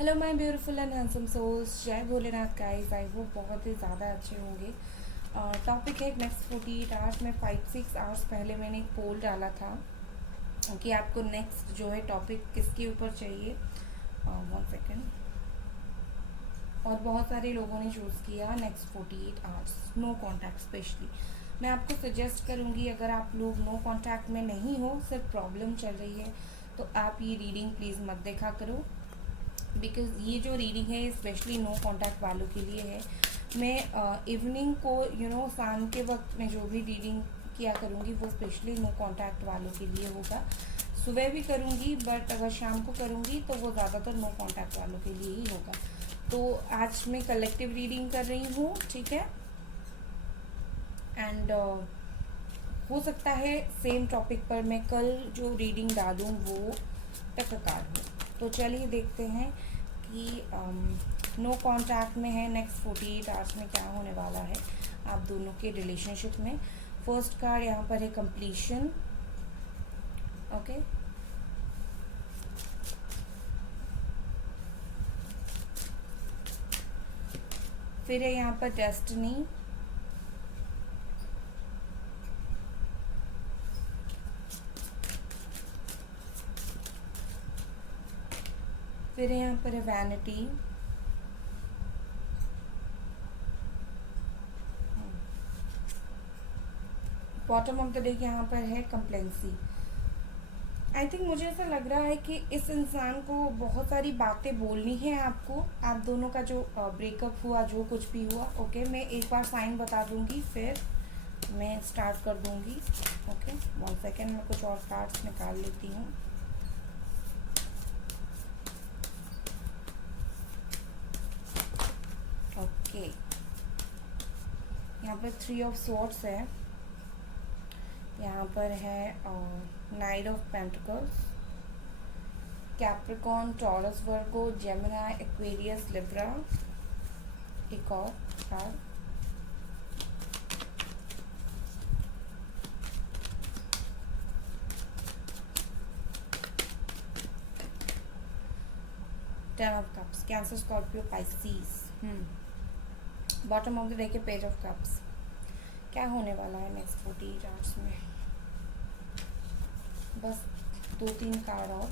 Hello my beautiful and handsome souls, जय Bholenath guys. I hope बहुत ही ज़्यादा अच्छे होंगे। टॉपिक है नेक्स्ट 48 आवर्स में। 5-6 आवर्स पहले मैंने एक पोल डाला था कि आपको नेक्स्ट जो है टॉपिक किसके ऊपर चाहिए। 1 सेकेंड। और बहुत सारे लोगों ने चूज़ किया next 48 hours no contact specially. मैं आपको सजेस्ट करूँगी, अगर आप लोग नो कॉन्टैक्ट में नहीं हो, सिर्फ प्रॉब्लम चल रही है, तो आप ये रीडिंग प्लीज़ मत देखा करो। बिकॉज ये जो रीडिंग है स्पेशली नो कांटेक्ट वालों के लिए है। मैं इवनिंग को शाम के वक्त में जो भी रीडिंग किया करूँगी वो स्पेशली नो कांटेक्ट वालों के लिए होगा। सुबह भी करूँगी, बट अगर शाम को करूँगी तो वो ज़्यादातर नो कांटेक्ट वालों के लिए ही होगा। तो आज मैं कलेक्टिव रीडिंग कर रही हूँ, ठीक है। एंड हो सकता है सेम टॉपिक पर मैं कल जो रीडिंग डालूँ वो तककार हो। तो चलिए देखते हैं कि नो कॉन्टैक्ट में है नेक्स्ट 48 आवर्स में क्या होने वाला है आप दोनों के रिलेशनशिप में। फर्स्ट कार्ड यहाँ पर है कंप्लीशन, ओके। फिर है यहाँ पर डेस्टिनी, फिर यहाँ पर है vanity, bottom of the day यहाँ पर है कंप्लेंसी। आई थिंक मुझे ऐसा लग रहा है कि इस इंसान को बहुत सारी बातें बोलनी है आपको। आप दोनों का जो ब्रेकअप हुआ, जो कुछ भी हुआ, ओके। मैं एक बार साइन बता दूंगी, फिर मैं स्टार्ट कर दूंगी, ओके। 1 सेकेंड, मैं कुछ और कार्ड्स निकाल लेती हूँ। ओके, यहाँ पर 3 ऑफ स्वॉर्ड्स है, यहाँ पर है night of pentacles, Capricorn, taurus, Virgo, Gemini, Aquarius, Libra. एक और card, ten of cups, cancer, Scorpio, Pisces. Bottom of the day के पेज ऑफ कप्स। क्या होने वाला है नेक्स्ट 48 आवर्स में? बस 2-3 कार्ड और।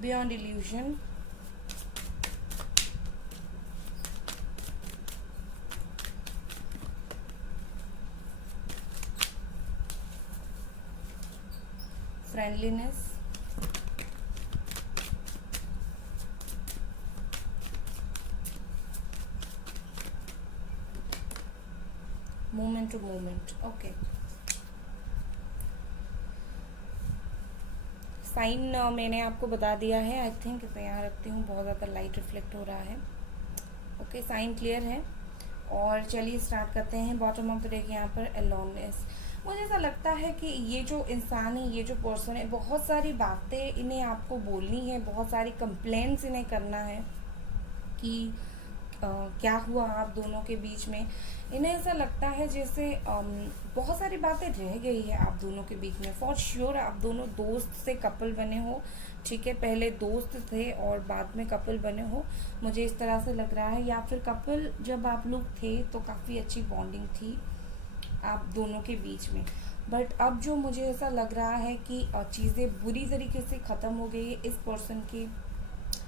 Beyond illusion, friendliness, moment to moment, okay. Sign मैंने आपको बता दिया है। आई थिंक इसे यहाँ रखती हूँ, बहुत ज़्यादा लाइट रिफ्लेक्ट हो रहा है, ओके। साइन क्लियर है और चलिए स्टार्ट करते हैं। बॉटम ऑफ द डे यहाँ पर अलोननेस। मुझे ऐसा लगता है कि ये जो इंसान है, ये जो पर्सन है, बहुत सारी बातें इन्हें आपको बोलनी है, बहुत सारी कंप्लेंट्स इन्हें करना है कि क्या हुआ आप दोनों के बीच में। इन्हें ऐसा लगता है जैसे बहुत सारी बातें रह गई है आप दोनों के बीच में। फॉर श्योर आप दोनों दोस्त से कपल बने हो, ठीक है। पहले दोस्त थे और बाद में कपल बने हो, मुझे इस तरह से लग रहा है। या फिर कपल जब आप लोग थे तो काफ़ी अच्छी बॉन्डिंग थी आप दोनों के बीच में। बट अब जो मुझे ऐसा लग रहा है कि चीज़ें बुरी तरीके से ख़त्म हो गई है, इस पर्सन की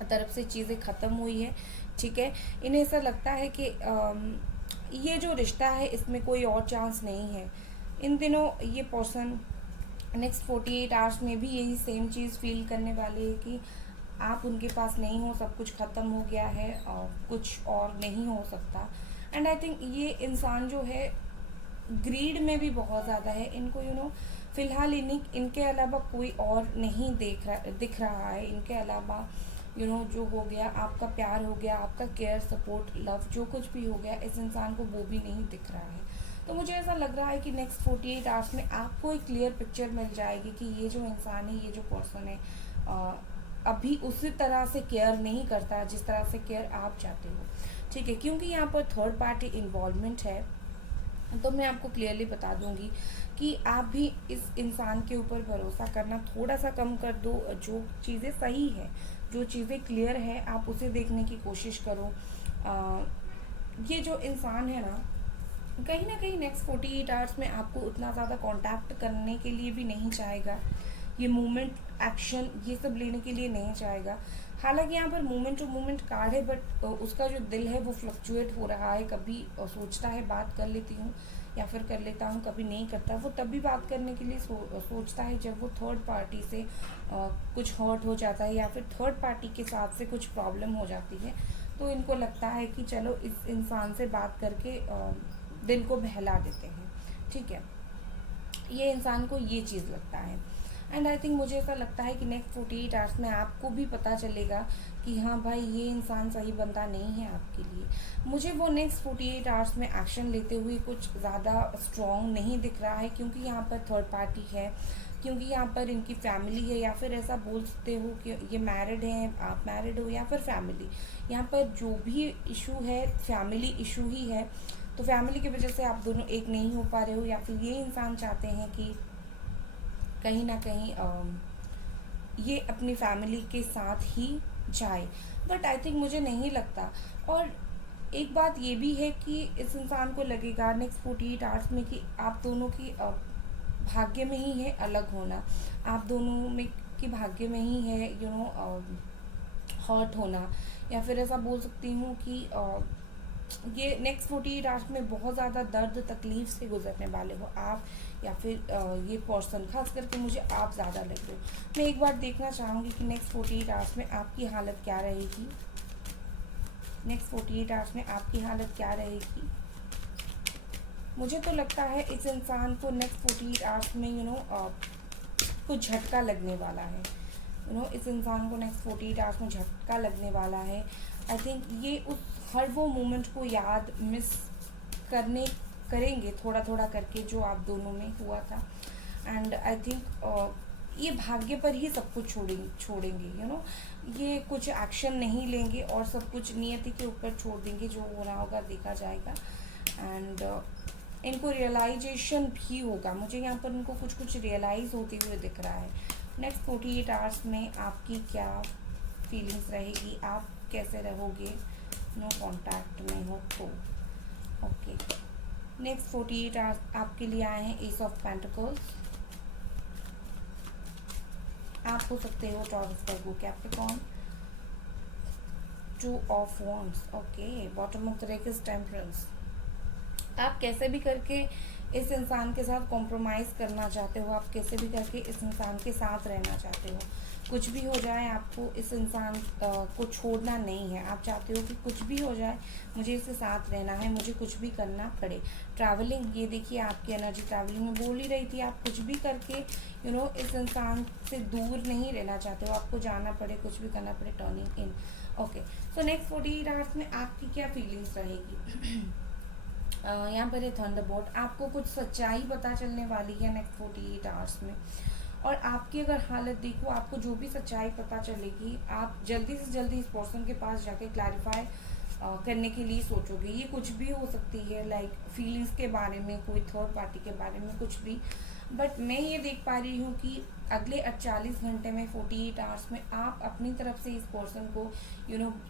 तरफ से चीज़ें ख़त्म हुई है, ठीक है। इन्हें ऐसा लगता है कि ये जो रिश्ता है इसमें कोई और चांस नहीं है। इन दिनों ये पर्सन नेक्स्ट 48 आवर्स में भी यही सेम चीज़ फील करने वाले है कि आप उनके पास नहीं हो, सब कुछ ख़त्म हो गया है और कुछ और नहीं हो सकता। एंड आई थिंक ये इंसान जो है ग्रीड में भी बहुत ज़्यादा है। इनको फ़िलहाल इनके अलावा कोई और नहीं दिख रहा है। इनके अलावा जो हो गया, आपका प्यार हो गया, आपका केयर, सपोर्ट, लव, जो कुछ भी हो गया, इस इंसान को वो भी नहीं दिख रहा है। तो मुझे ऐसा लग रहा है कि नेक्स्ट 48 आवर्स में आपको एक क्लियर पिक्चर मिल जाएगी कि ये जो इंसान है, ये जो पर्सन है, अभी उसी तरह से केयर नहीं करता जिस तरह से केयर आप चाहते हो, ठीक है। क्योंकि यहाँ पर थर्ड पार्टी इन्वॉल्वमेंट है, तो मैं आपको क्लियरली बता दूंगी कि आप भी इस इंसान के ऊपर भरोसा करना थोड़ा सा कम कर दो। जो चीज़ें सही है, जो चीज़ें क्लियर है, आप उसे देखने की कोशिश करो। ये जो इंसान है ना कहीं नेक्स्ट 48 आवर्स में आपको उतना ज़्यादा कांटेक्ट करने के लिए भी नहीं चाहेगा। ये मूवमेंट, एक्शन, ये सब लेने के लिए नहीं चाहेगा। हालांकि यहाँ पर मूवमेंट टू मूवमेंट कार्ड है, बट उसका जो दिल है वो फ्लक्चुएट हो रहा है। कभी सोचता है बात कर लेती हूँ या फिर कर लेता हूँ, कभी नहीं करता। वो तभी बात करने के लिए सोचता है जब वो थर्ड पार्टी से कुछ हर्ट हो जाता है या फिर थर्ड पार्टी के साथ से कुछ प्रॉब्लम हो जाती है। तो इनको लगता है कि चलो इस इंसान से बात करके दिल को बहला देते हैं। ठीक है, ये इंसान को ये चीज़ लगता है। एंड आई थिंक मुझे ऐसा लगता है कि नेक्स्ट 48 आवर्स में आपको भी पता चलेगा कि हाँ भाई, ये इंसान सही बंदा नहीं है आपके लिए। मुझे वो नेक्स्ट 48 आवर्स में एक्शन लेते हुए कुछ ज़्यादा स्ट्रॉन्ग नहीं दिख रहा है, क्योंकि यहाँ पर थर्ड पार्टी है, क्योंकि यहाँ पर इनकी फैमिली है, या फिर ऐसा बोल सकते हो कि ये मैरिड हैं, आप मैरिड हो, या फिर फैमिली। यहाँ पर जो भी इशू है फैमिली इशू ही है। तो फैमिली की वजह से आप दोनों एक नहीं हो पा रहे हो, या फिर ये इंसान चाहते हैं कि कहीं ना कहीं ये अपनी फैमिली के साथ ही जाए, बट आई थिंक मुझे नहीं लगता। और एक बात ये भी है कि इस इंसान को लगेगा नेक्स्ट 48 आवर्स में कि आप दोनों की भाग्य में ही है अलग होना, आप दोनों में की भाग्य में ही है हर्ट होना, या फिर ऐसा बोल सकती हूँ कि ये नेक्स्ट 48 आवर्स में बहुत ज़्यादा दर्द तकलीफ से गुजरने वाले हो आप, या फिर ये पर्सन, खास करके मुझे आप ज़्यादा लग रहे हो। मैं एक बार देखना चाहूँगी कि नेक्स्ट 48 आवर्स में आपकी हालत क्या रहेगी। नेक्स्ट 48 आवर्स में आपकी हालत क्या रहेगी। मुझे तो लगता है इस इंसान को नेक्स्ट 48 आवर्स में कुछ झटका लगने वाला है। इस इंसान को नेक्स्ट 48 आवर्स में झटका लगने वाला है। आई थिंक ये उस हर वो मोमेंट को याद मिस करेंगे थोड़ा थोड़ा करके जो आप दोनों में हुआ था। एंड आई थिंक ये भाग्य पर ही सब कुछ छोड़ेंगे। ये कुछ एक्शन नहीं लेंगे और सब कुछ नियति के ऊपर छोड़ देंगे, जो होना होगा देखा जाएगा। एंड इनको रियलाइजेशन भी होगा, मुझे यहाँ पर इनको कुछ रियलाइज़ होते हुए दिख रहा है। नेक्स्ट 48 आवर्स में आपकी क्या फीलिंग्स रहेगी, आप कैसे रहोगे नो कॉन्टैक्ट में हो तो। ओके, नेक्स्ट 48 आवर्स आपके लिए आए हैं एस ऑफ पेंटिकल्स। आप हो सकते हो taurus, Virgo, Capricorn, 2 of wands. Okay, bottom of the deck is temperance. आप कैसे भी करके इस इंसान के साथ कॉम्प्रोमाइज़ करना चाहते हो, आप कैसे भी करके इस इंसान के साथ रहना चाहते हो। कुछ भी हो जाए आपको इस इंसान को छोड़ना नहीं है। आप चाहते हो कि कुछ भी हो जाए मुझे इसके साथ रहना है, मुझे कुछ भी करना पड़े। ट्रैवलिंग, ये देखिए आपकी एनर्जी ट्रैवलिंग में बोल ही रही थी। आप कुछ भी करके इस इंसान से दूर नहीं रहना चाहते हो, आपको जाना पड़े, कुछ भी करना पड़े, टर्निंग इन। ओके, सो नेक्स्ट 48 आवर्स में आपकी क्या फीलिंग्स रहेगी। यहाँ पर है थंडरबोल्ट। आपको कुछ सच्चाई पता चलने वाली है नेक्स्ट 48 आवर्स में। और आपकी अगर हालत देखो, आपको जो भी सच्चाई पता चलेगी, आप जल्दी से जल्दी इस पर्सन के पास जाके क्लैरिफाई करने के लिए सोचोगे। ये कुछ भी हो सकती है, लाइक फीलिंग्स के बारे में, कोई थर्ड पार्टी के बारे में, कुछ भी। बट मैं ये देख पा रही हूँ कि अगले 48 घंटे में, 48 आवर्स में आप अपनी तरफ से इस पर्सन को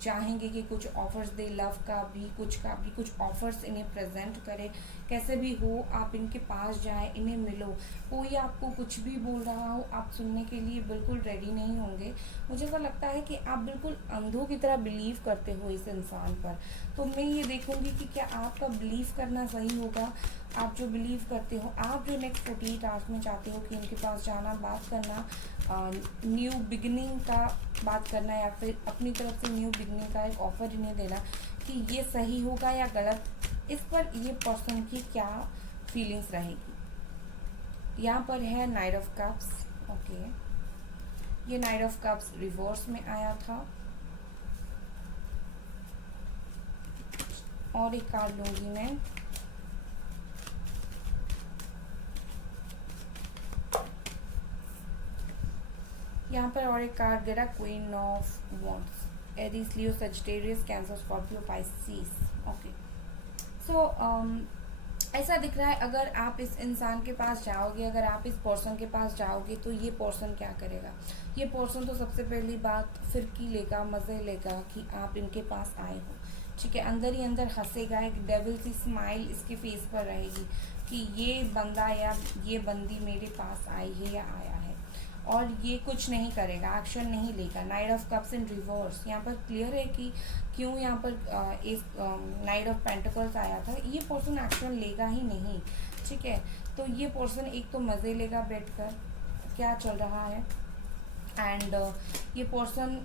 चाहेंगे कि कुछ ऑफर्स दे, लव का भी कुछ ऑफर्स इन्हें प्रेजेंट करे। कैसे भी हो आप इनके पास जाएं, इन्हें मिलो। कोई आपको कुछ भी बोल रहा हो, आप सुनने के लिए बिल्कुल रेडी नहीं होंगे। मुझे ऐसा लगता है कि आप बिल्कुल अंधों की तरह बिलीव करते हो इस इंसान पर। तो मैं ये देखूंगी कि क्या आपका बिलीव करना सही होगा। आप जो बिलीव करते हो, आप जो नेक्स्ट 48 आवर्स में चाहते हो कि इनके पास जाना, बात करना, न्यू बिगिनिंग का बात करना, या फिर अपनी तरफ से न्यू बिगिनिंग का एक ऑफर इन्हें देना, कि ये सही होगा या गलत, इस पर ये पर्सन की क्या फीलिंग्स रहेगी। यहाँ पर है नाइट ऑफ कप्स। ओके, ये नाइट ऑफ कप्स रिवर्स में आया था। और एक कार्ड लूंगी मैं। यहाँ पर और एक कार्ड गिरा, queen of wands. Aries, Leo, Sagittarius, Cancer, Scorpio, Pisces. Okay, so ऐसा दिख रहा है अगर आप इस इंसान के पास जाओगे, अगर आप इस पर्सन के पास जाओगे तो ये पर्सन क्या करेगा। ये पर्सन तो सबसे पहली बात फिरकी लेगा, मज़े लेगा कि आप इनके पास आए हो, ठीक है। अंदर ही अंदर हंसेगा, एक डेविल सी स्माइल इसके फेस पर रहेगी कि ये बंदा या ये बंदी मेरे पास आई है या आया है, और ये कुछ नहीं करेगा, एक्शन नहीं लेगा। Night of cups in reverse यहाँ पर क्लियर है कि क्यों यहाँ पर इस नाइट ऑफ पेंटिकल्स आया था। ये पर्सन एक्शन लेगा ही नहीं, ठीक है। तो ये पर्सन एक तो मज़े लेगा बैठकर क्या चल रहा है, एंड ये पर्सन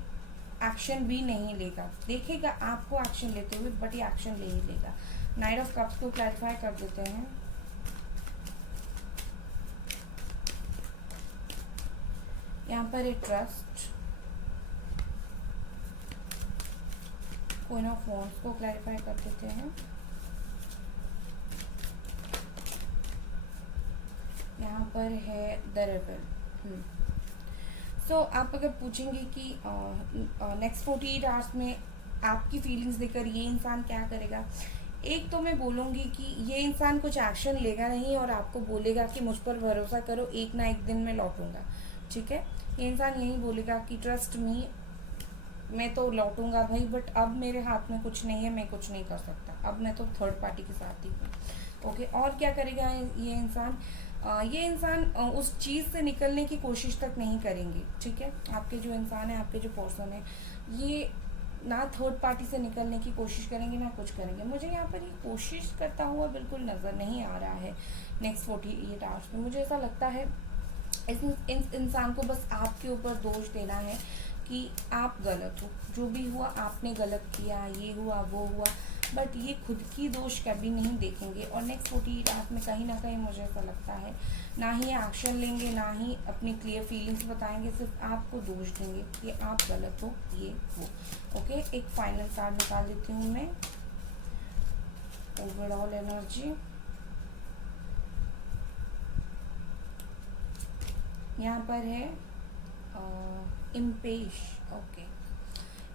एक्शन भी नहीं लेगा, देखेगा आपको एक्शन लेते हुए बट ये एक्शन ले ही लेगा। नाइट ऑफ कप्स को क्लैरिफाई कर देते हैं। यहाँ पर एक ट्रस्ट, क्वीन ऑफ वॉन्ड्स को क्लैरिफाई कर देते हैं। यहाँ पर है द रेबल। सो आप अगर पूछेंगे कि नेक्स्ट 48 आवर्स में आपकी फीलिंग्स देकर ये इंसान क्या करेगा, एक तो मैं बोलूँगी कि ये इंसान कुछ एक्शन लेगा नहीं और आपको बोलेगा कि मुझ पर भरोसा करो, एक ना एक दिन मैं लौटूंगा, ठीक है। ये इंसान यही बोलेगा कि ट्रस्ट मी, मैं तो लौटूंगा भाई, बट अब मेरे हाथ में कुछ नहीं है, मैं कुछ नहीं कर सकता, अब मैं तो थर्ड पार्टी के साथ ही हूँ। ओके, और क्या करेगा ये इंसान, ये इंसान उस चीज़ से निकलने की कोशिश तक नहीं करेंगे, ठीक है। आपके जो इंसान है, आपके जो पर्सन है, ये ना थर्ड पार्टी से निकलने की कोशिश करेंगे ना कुछ करेंगे। मुझे यहाँ पर ये कोशिश करता हुआ बिल्कुल नज़र नहीं आ रहा है नेक्स्ट 48 आवर्स में। मुझे ऐसा लगता है इस इंसान को बस आपके ऊपर दोष देना है कि आप गलत हो, जो भी हुआ आपने गलत किया, ये हुआ वो हुआ, बट ये खुद की दोष कभी नहीं देखेंगे। और नेक्स्ट 48 आवर्स में कहीं ना कहीं मुझे ऐसा लगता है ना ही एक्शन लेंगे, ना ही अपनी क्लियर फीलिंग्स बताएंगे, सिर्फ आपको दोष देंगे कि आप गलत हो, ये वो। ओके, एक फाइनल कार्ड निकाल देती हूँ मैं, ओवरऑल एनर्जी। यहाँ पर है इम्पेश, ओके,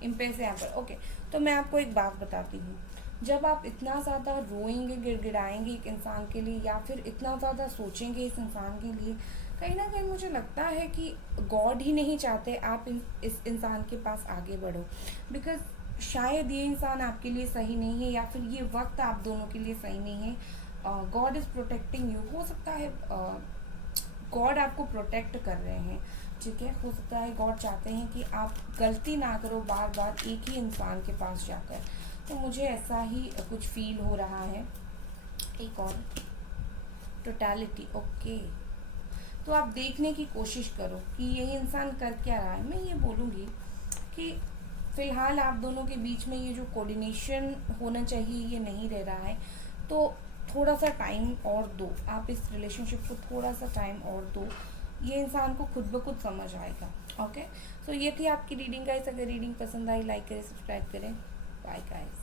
इम्पेश यहाँ पर। ओके, तो मैं आपको एक बात बताती हूँ, जब आप इतना ज़्यादा रोएंगे, गिड़गिड़ाएंगे एक इंसान के लिए, या फिर इतना ज़्यादा सोचेंगे इस इंसान के लिए, कहीं ना कहीं मुझे लगता है कि गॉड ही नहीं चाहते आप इस इंसान के पास आगे बढ़ो, बिकॉज शायद ये इंसान आपके लिए सही नहीं है, या फिर ये वक्त आप दोनों के लिए सही नहीं है। गॉड इज़ प्रोटेक्टिंग यू, हो सकता है गॉड आपको प्रोटेक्ट कर रहे हैं, ठीक है। हो सकता है गॉड चाहते हैं कि आप गलती ना करो बार बार एक ही इंसान के पास जाकर। तो मुझे ऐसा ही कुछ फील हो रहा है। एक और टोटलिटी, ओके, तो आप देखने की कोशिश करो कि यही इंसान कर क्या रहा है। मैं ये बोलूँगी कि फ़िलहाल आप दोनों के बीच में ये जो कोऑर्डिनेशन होना चाहिए ये नहीं रह रहा है, तो थोड़ा सा टाइम और दो, आप इस रिलेशनशिप को थोड़ा सा टाइम और दो, ये इंसान को खुद ब खुद समझ आएगा। ओके, सो ये थी आपकी रीडिंग गाइस। अगर रीडिंग पसंद आई लाइक करें, सब्सक्राइब करें। Bye guys.